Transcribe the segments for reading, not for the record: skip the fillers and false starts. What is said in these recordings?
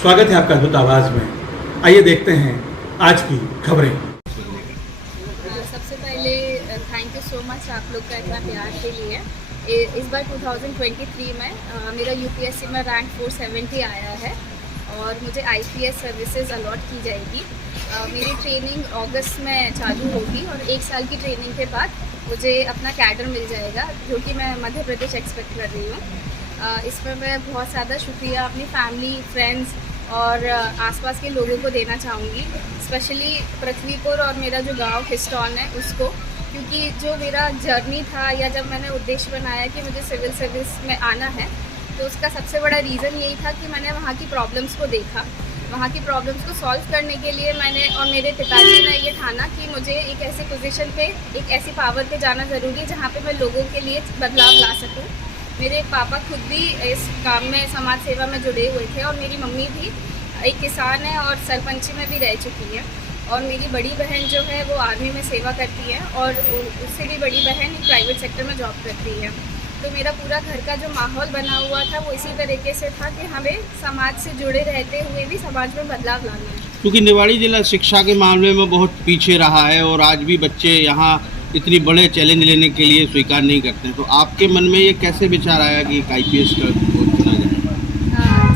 स्वागत है आपका अद्भुत आवाज़ में। आइए देखते हैं आज की खबरें। सबसे पहले थैंक यू सो मच आप लोग का इतना प्यार के लिए। इस बार 2023 में मेरा यूपीएससी में रैंक 470 आया है और मुझे आईपीएस सर्विसेज अलॉट की जाएगी। मेरी ट्रेनिंग अगस्त में चालू होगी और 1 साल की ट्रेनिंग के बाद मुझे अपना कैडर मिल जाएगा, जो कि मैं मध्य प्रदेश एक्सपेक्ट कर रही हूँ। इसमें मैं बहुत ज़्यादा शुक्रिया अपनी फैमिली, फ्रेंड्स और आसपास के लोगों को देना चाहूँगी, स्पेशली पृथ्वीपुर और मेरा जो गांव हिस्टॉन है उसको, क्योंकि जो मेरा जर्नी था या जब मैंने उद्देश्य बनाया कि मुझे सिविल सर्विस में आना है, तो उसका सबसे बड़ा रीज़न यही था कि मैंने वहाँ की प्रॉब्लम्स को देखा। वहाँ की प्रॉब्लम्स को सॉल्व करने के लिए मैंने और मेरे पिताजी ने ये ठाना कि मुझे एक ऐसी पोजीशन पे, एक ऐसी पावर पे जाना ज़रूरी है जहाँ पे मैं लोगों के लिए बदलाव ला सकूँ। मेरे पापा खुद भी इस काम में, समाज सेवा में जुड़े हुए थे और मेरी मम्मी भी एक किसान है और सरपंची में भी रह चुकी है, और मेरी बड़ी बहन जो है वो आर्मी में सेवा करती है और उससे भी बड़ी बहन प्राइवेट सेक्टर में जॉब करती है। तो मेरा पूरा घर का जो माहौल बना हुआ था वो इसी तरीके से था कि हमें समाज से जुड़े रहते हुए भी समाज में बदलाव लाना है। क्योंकि निवाड़ी जिला शिक्षा के मामले में बहुत पीछे रहा है और आज भी बच्चे यहाँ इतनी बड़े चैलेंज लेने के लिए स्वीकार नहीं करते हैं, तो आपके मन में ये कैसे विचार आया कि एक आईपीएस का चुना जाए?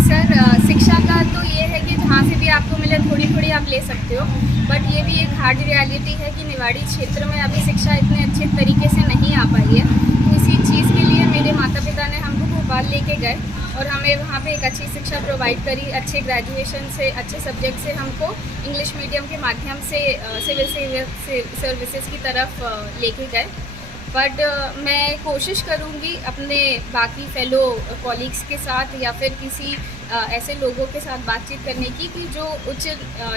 सर, शिक्षा का तो ये है कि जहाँ से भी आपको मिले थोड़ी थोड़ी आप ले सकते हो, बट ये भी एक हार्ड रियलिटी है कि निवाड़ी क्षेत्र में अभी शिक्षा इतने अच्छे तरीके से नहीं आ पाई है। तो इसी चीज़ के लिए मेरे माता पिता ने हमको भोपाल लेके गए और हमें वहाँ पे एक अच्छी शिक्षा प्रोवाइड करी, अच्छे ग्रेजुएशन से, अच्छे सब्जेक्ट से हमको इंग्लिश मीडियम के माध्यम से सिविल सर्विसेज की तरफ लेके गए। बट मैं कोशिश करूँगी अपने बाकी फेलो कॉलीग्स के साथ या फिर किसी ऐसे लोगों के साथ बातचीत करने की कि जो उच्च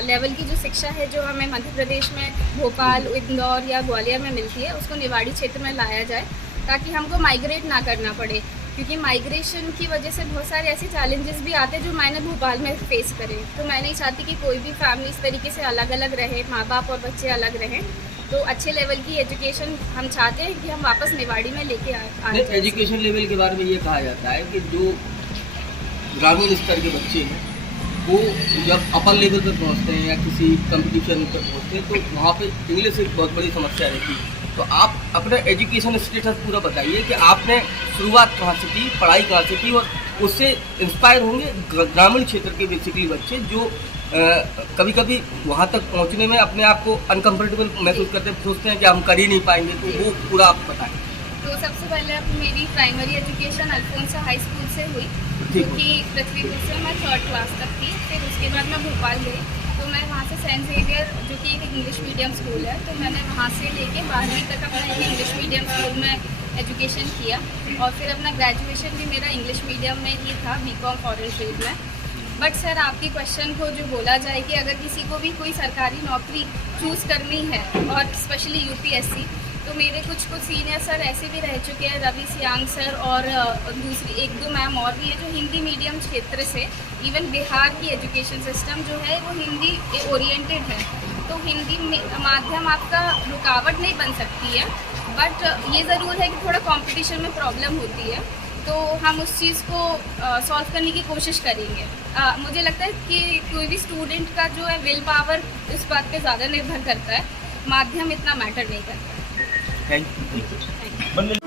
लेवल की जो शिक्षा है जो हमें मध्य प्रदेश में भोपाल, इंदौर या ग्वालियर में मिलती है, उसको निवाड़ी क्षेत्र में लाया जाए ताकि हमको माइग्रेट ना करना पड़े, क्योंकि माइग्रेशन की वजह से बहुत सारे ऐसे चैलेंजेस भी आते हैं जो मैंने भोपाल में फेस करे। तो मैं नहीं चाहती कि कोई भी फैमिली इस तरीके से अलग अलग रहे, माँ बाप और बच्चे अलग रहें। तो अच्छे लेवल की एजुकेशन हम चाहते हैं कि हम वापस निवाड़ी में लेके आए। एजुकेशन लेवल के बारे में ये कहा जाता है कि जो ग्रामीण स्तर के बच्चे हैं वो जब अपर लेवल पर पहुँचते हैं या किसी कंपटीशन पर पहुँचते हैं तो वहाँ पे इंग्लिश एक बहुत बड़ी समस्या रहती है। तो आप अपना एजुकेशन स्टेटस पूरा बताइए कि आपने शुरुआत कहाँ से की, पढ़ाई कहाँ से की, और उससे इंस्पायर होंगे ग्रामीण क्षेत्र के बेसिकली बच्चे जो कभी कभी वहाँ तक पहुँचने में अपने आप को अनकम्फर्टेबल महसूस करते हैं, सोचते हैं कि हम कर ही नहीं पाएंगे। तो वो पूरा आप बताएं। तो सबसे पहले मेरी primary education Alphonsa high school से हुई, क्योंकि पृथ्वीपुर से मैं 3rd क्लास तक थी। फिर उसके बाद मैं भोपाल गई, तो मैं वहाँ से सेंट जेवियर जो कि एक इंग्लिश मीडियम स्कूल है, तो मैंने वहाँ से लेके 12वीं तक अपना एक इंग्लिश मीडियम स्कूल में एजुकेशन किया और फिर अपना ग्रेजुएशन भी मेरा इंग्लिश मीडियम में ही था, बीकॉम फॉरेन ट्रेड में। बट सर, आपकी क्वेश्चन को जो बोला जाए कि अगर किसी को भी कोई सरकारी नौकरी चूज़ करनी है और स्पेशली यूपीएससी, तो मेरे कुछ सीनियर सर ऐसे भी रह चुके हैं, रवि सियांग सर और दूसरी 1-2 मैम और भी है जो हिंदी मीडियम क्षेत्र से, इवन बिहार की एजुकेशन सिस्टम जो है वो हिंदी ओरिएंटेड है। तो हिंदी माध्यम आपका रुकावट नहीं बन सकती है, बट ये ज़रूर है कि थोड़ा कंपटीशन में प्रॉब्लम होती है, तो हम उस चीज़ को सॉल्व करने की कोशिश करेंगे। मुझे लगता है कि कोई भी स्टूडेंट का जो है विल पावर इस बात पे ज़्यादा निर्भर करता है, माध्यम इतना मैटर नहीं करता है। Thank you.